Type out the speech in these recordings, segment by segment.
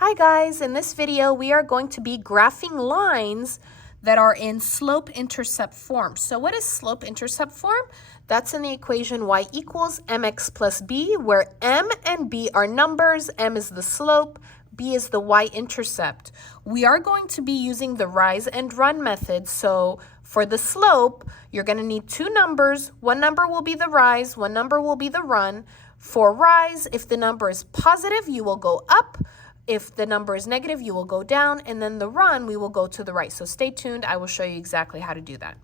Hi guys, in this video we are going to be graphing lines that are in slope-intercept form. So what is slope-intercept form? That's in the equation y equals mx plus b, where m and b are numbers, m is the slope, b is the y-intercept. We are going to be using the rise and run method. So for the slope, you're going to need two numbers. One number will be the rise, one number will be the run. For rise, if the number is positive, you will go up. If the number is negative, you will go down, and then the run, we will go to the right. So stay tuned. I will show you exactly how to do that.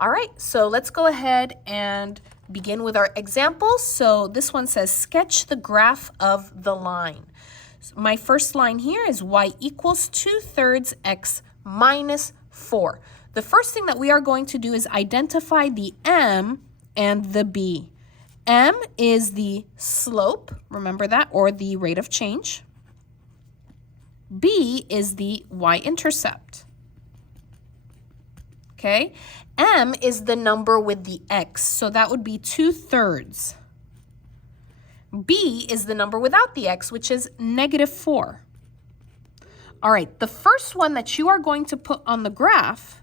All right, so let's go ahead and begin with our examples. So this one says, sketch the graph of the line. So my first line here is y equals 2/3 x minus 4. The first thing that we are going to do is identify the m and the b. M is the slope, remember that, or the rate of change. B is the y-intercept, okay? M is the number with the x, so that would be 2/3. B is the number without the x, which is -4. All right, the first one that you are going to put on the graph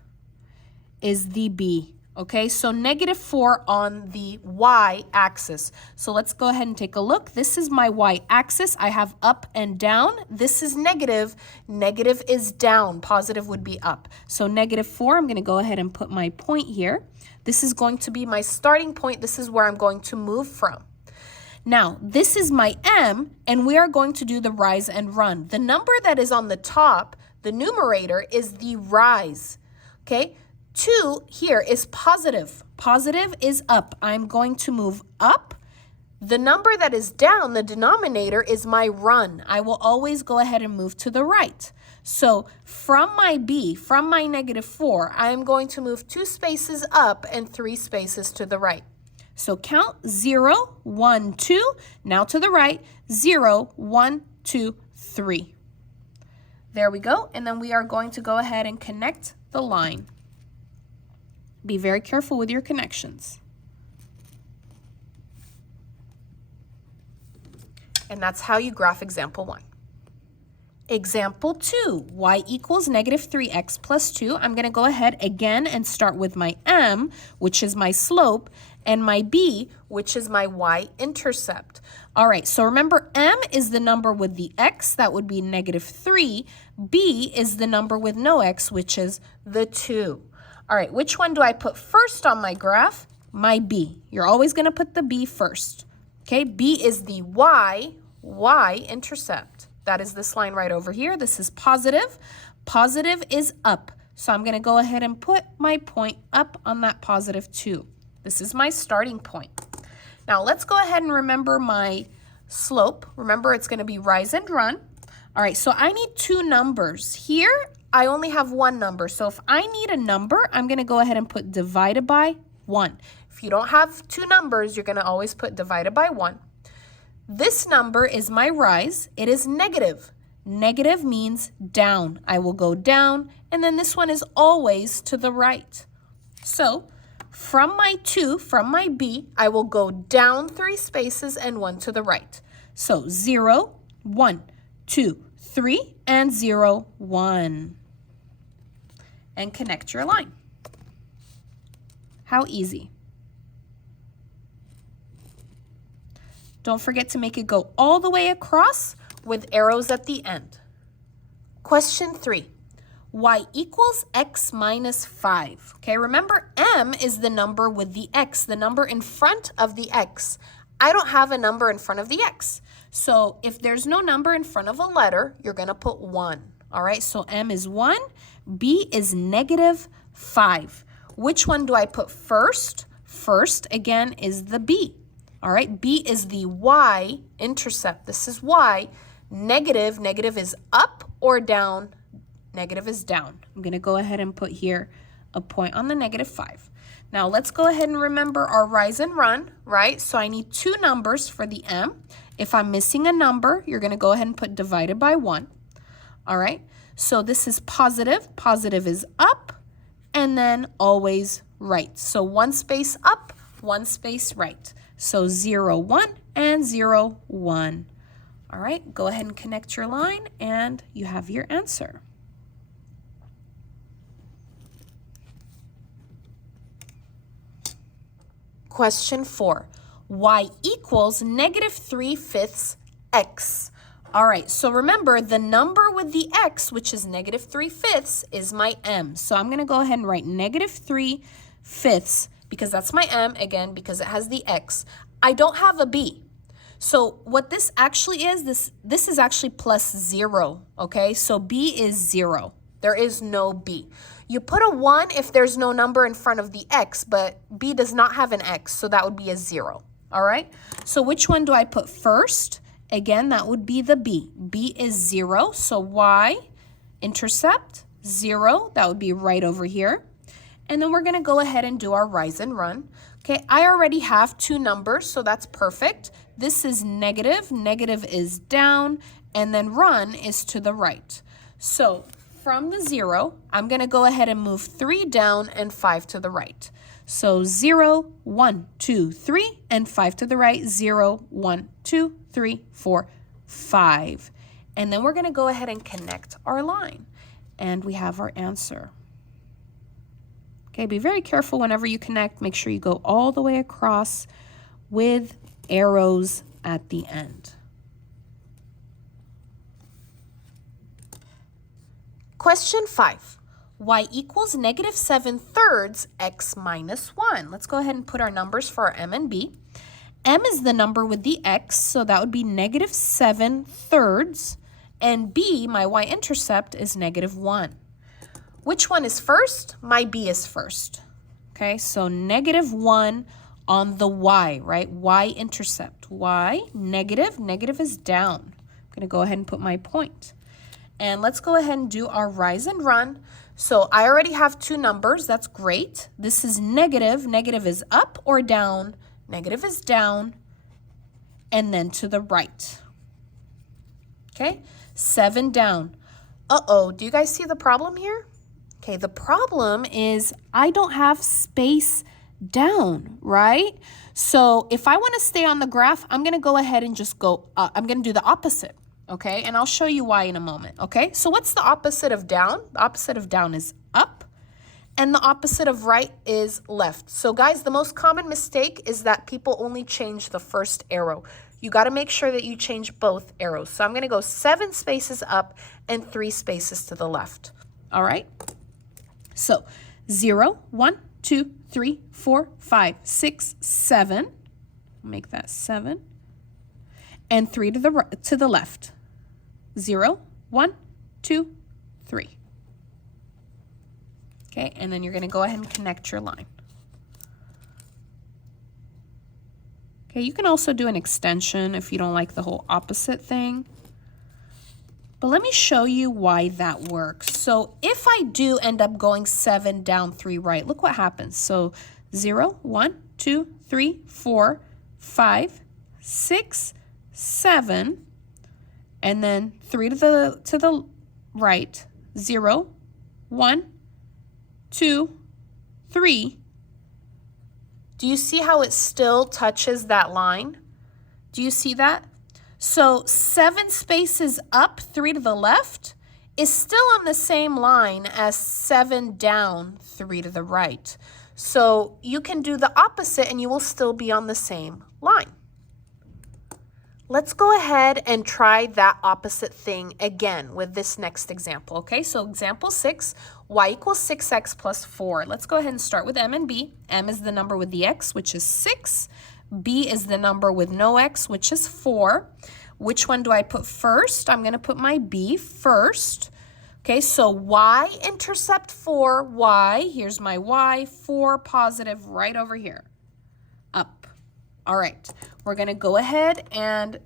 is the B. Okay, so -4 on the y-axis. So let's go ahead and take a look. This is my y-axis. I have up and down. This is negative. Negative is down. Positive would be up. So -4, I'm going to go ahead and put my point here. This is going to be my starting point. This is where I'm going to move from. Now, this is my m, and we are going to do the rise and run. The number that is on the top, the numerator, is the rise, okay? 2 here is positive. Positive is up. I'm going to move up. The number that is down, the denominator, is my run. I will always go ahead and move to the right. So from my B, from my -4, I am going to move 2 spaces up and 3 spaces to the right. So count 0, 1, 2. Now to the right, 0, 1, 2, 3. There we go. And then we are going to go ahead and connect the line. Be very careful with your connections. And that's how you graph example 1. Example 2, y equals -3x plus 2. I'm going to go ahead again and start with my m, which is my slope, and my b, which is my y-intercept. All right, so remember, m is the number with the x, that would be -3. b is the number with no x, which is the 2. All right, which one do I put first on my graph? My B. You're always going to put the B first. Okay, B is the y-intercept. That is this line right over here. This is positive. Positive is up. So I'm going to go ahead and put my point up on that +2. This is my starting point. Now let's go ahead and remember my slope. Remember, it's going to be rise and run. All right, so I need 2 numbers. Here, I only have 1 number. So if I need a number, I'm going to go ahead and put divided by 1. If you don't have 2 numbers, you're going to always put divided by 1. This number is my rise. It is negative. Negative means down. I will go down, and then this one is always to the right. So from my 2, from my B, I will go down 3 spaces and 1 to the right. So 0, 1, 2, 3, and 0, 1. And connect your line. How easy. Don't forget to make it go all the way across with arrows at the end. Question 3. Y equals x minus 5. Okay, remember, m is the number with the x, the number in front of the x. I don't have a number in front of the x. So if there's no number in front of a letter, you're going to put 1. All right, so m is 1. B is -5. Which one do I put first? First, again, is the B. All right, B is the y-intercept. This is y. Negative is up or down. Negative is down. I'm going to go ahead and put here a point on the -5. Now, let's go ahead and remember our rise and run, right? So I need 2 numbers for the m. If I'm missing a number, you're going to go ahead and put divided by 1. All right, so this is positive. Positive is up, and then always right. So 1 space up, 1 space right. So 0, 1, and 0, 1. All right, go ahead and connect your line, and you have your answer. Question 4, y equals -3/5 x. All right, so remember the number with the x, which is -3/5, is my m. So I'm going to go ahead and write -3/5 because that's my m, again, because it has the x. I don't have a b. So what this actually is, this is actually +0, okay? So b is 0. There is no b. You put a 1 if there's no number in front of the x, but b does not have an x, so that would be a 0, all right? So which one do I put first? Again, that would be the b. b is 0, so y-intercept, 0, that would be right over here. And then we're going to go ahead and do our rise and run. Okay, I already have 2 numbers, so that's perfect. This is negative, negative is down, and then run is to the right. So from the 0, I'm going to go ahead and move 3 down and 5 to the right. So 0, 1, 2, 3, and 5 to the right. 0, 1, 2, 3, 4, 5. And then we're going to go ahead and connect our line. And we have our answer. Okay, be very careful whenever you connect. Make sure you go all the way across with arrows at the end. Question 5. Y equals -7/3 x minus 1. Let's go ahead and put our numbers for our m and b. M is the number with the x, so that would be -7/3. And b, my y-intercept, is -1. Which one is first? My b is first. Okay, so -1 on the y, right? Y-intercept. Y, negative, negative is down. I'm going to go ahead and put my point. And let's go ahead and do our rise and run. So I already have 2 numbers. That's great. This is negative. Negative is up or down. Negative is down. And then to the right. Okay, 7 down. Uh-oh, do you guys see the problem here? Okay, the problem is I don't have space down, right? So if I want to stay on the graph, I'm going to go ahead and just go, I'm going to do the opposite, okay? And I'll show you why in a moment, okay? So what's the opposite of down? The opposite of down is up, and the opposite of right is left. So guys, the most common mistake is that people only change the first arrow. You got to make sure that you change both arrows. So I'm going to go 7 spaces up and 3 spaces to the left, all right? So 0, 1, 2, 3, 4, 5, 6, 7. Make that 7. And 3 to the left. 0, 1, 2, 3. Okay, and then you're going to go ahead and connect your line. Okay, you can also do an extension if you don't like the whole opposite thing. But let me show you why that works. So if I do end up going 7 down, 3 right, look what happens. So 0, 1, 2, 3, 4, 5, 6, 7, and then 3 to the right. 0, 1, 2, 3. Do you see how it still touches that line? Do you see that? So 7 spaces up, 3 to the left, is still on the same line as 7 down, 3 to the right. So you can do the opposite and you will still be on the same line. Let's go ahead and try that opposite thing again with this next example, okay? So example 6, y equals 6x plus 4. Let's go ahead and start with m and b. M is the number with the x, which is 6. B is the number with no x, which is 4. Which one do I put first? I'm going to put my b first. Okay, so y-intercept 4, y, here's my y, 4 positive right over here, up. All right, we're going to go ahead and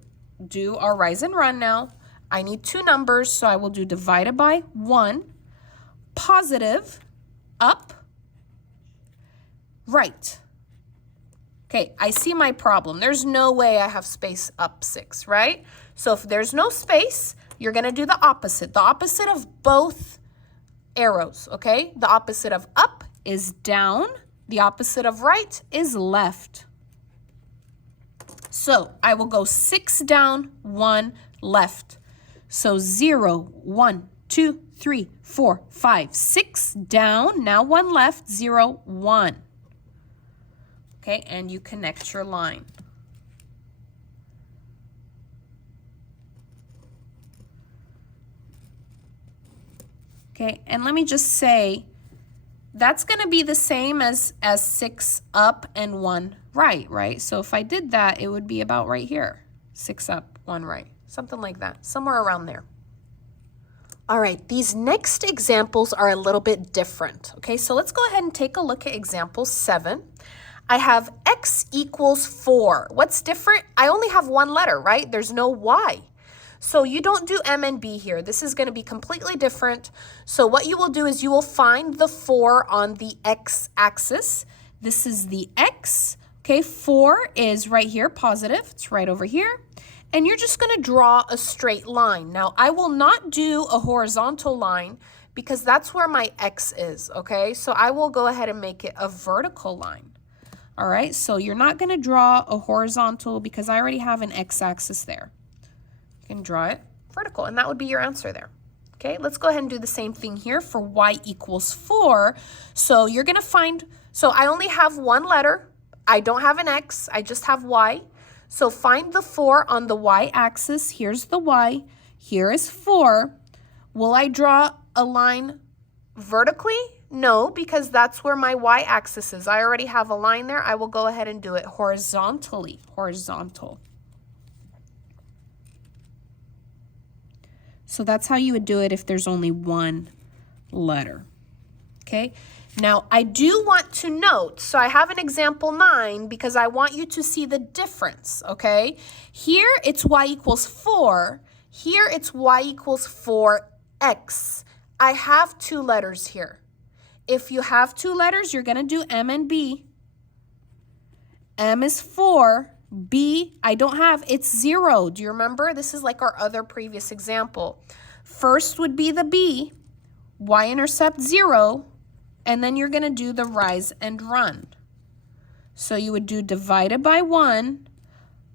do our rise and run now. I need 2 numbers, so I will do divided by 1, positive, up, right. Okay, I see my problem. There's no way I have space up 6, right? So if there's no space, you're going to do the opposite of both arrows, okay? The opposite of up is down. The opposite of right is left. So I will go 6 down, 1, left. So 0, 1, 2, 3, 4, 5, 6 down. Now 1 left, 0, 1. Okay, and you connect your line. Okay, and let me just say, that's going to be the same as 6 up and 1 right, right? So if I did that, it would be about right here. 6 up, 1 right. Something like that, somewhere around there. All right, these next examples are a little bit different. Okay, so let's go ahead and take a look at example 7. I have x equals 4. What's different? I only have one letter, right? There's no y. So you don't do m and b here. This is going to be completely different. So what you will do is you will find the 4 on the x-axis. This is the x. Okay, 4 is right here, positive. It's right over here. And you're just going to draw a straight line. Now, I will not do a horizontal line because that's where my x is, okay? So I will go ahead and make it a vertical line. All right, so you're not going to draw a horizontal because I already have an x-axis there. You can draw it vertical, and that would be your answer there. Okay, let's go ahead and do the same thing here for y equals 4. So you're going to find, so I only have one letter. I don't have an x, I just have y. So find the 4 on the y-axis. Here's the y. Here is 4. Will I draw a line vertically? No, because that's where my y-axis is. I already have a line there. I will go ahead and do it horizontally. Horizontal. So that's how you would do it if there's only one letter. Okay? Now, I do want to note, so I have an example 9 because I want you to see the difference, okay? Here, it's y equals 4. Here, it's y equals 4x. I have 2 letters here. If you have 2 letters, you're going to do m and b. M is 4. B, I don't have, it's 0. Do you remember? This is like our other previous example. First would be the b, y-intercept 0. And then you're going to do the rise and run. So you would do divided by 1.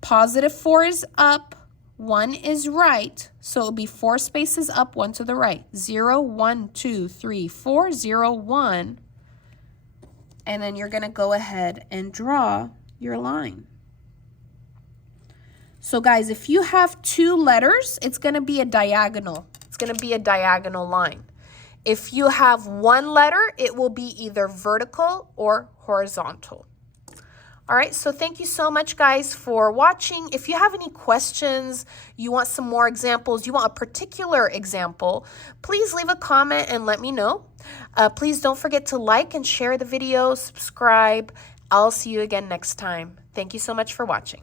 Positive 4 is up. 1 is right. So it would be 4 spaces up, 1 to the right. 0, 1, 2, 3, 4, 0, 1. And then you're going to go ahead and draw your line. So guys, if you have 2 letters, it's going to be a diagonal. It's going to be a diagonal line. If you have 1 letter, it will be either vertical or horizontal. All right, so thank you so much, guys, for watching. If you have any questions, you want some more examples, you want a particular example, please leave a comment and let me know. Please don't forget to like and share the video, subscribe. I'll see you again next time. Thank you so much for watching.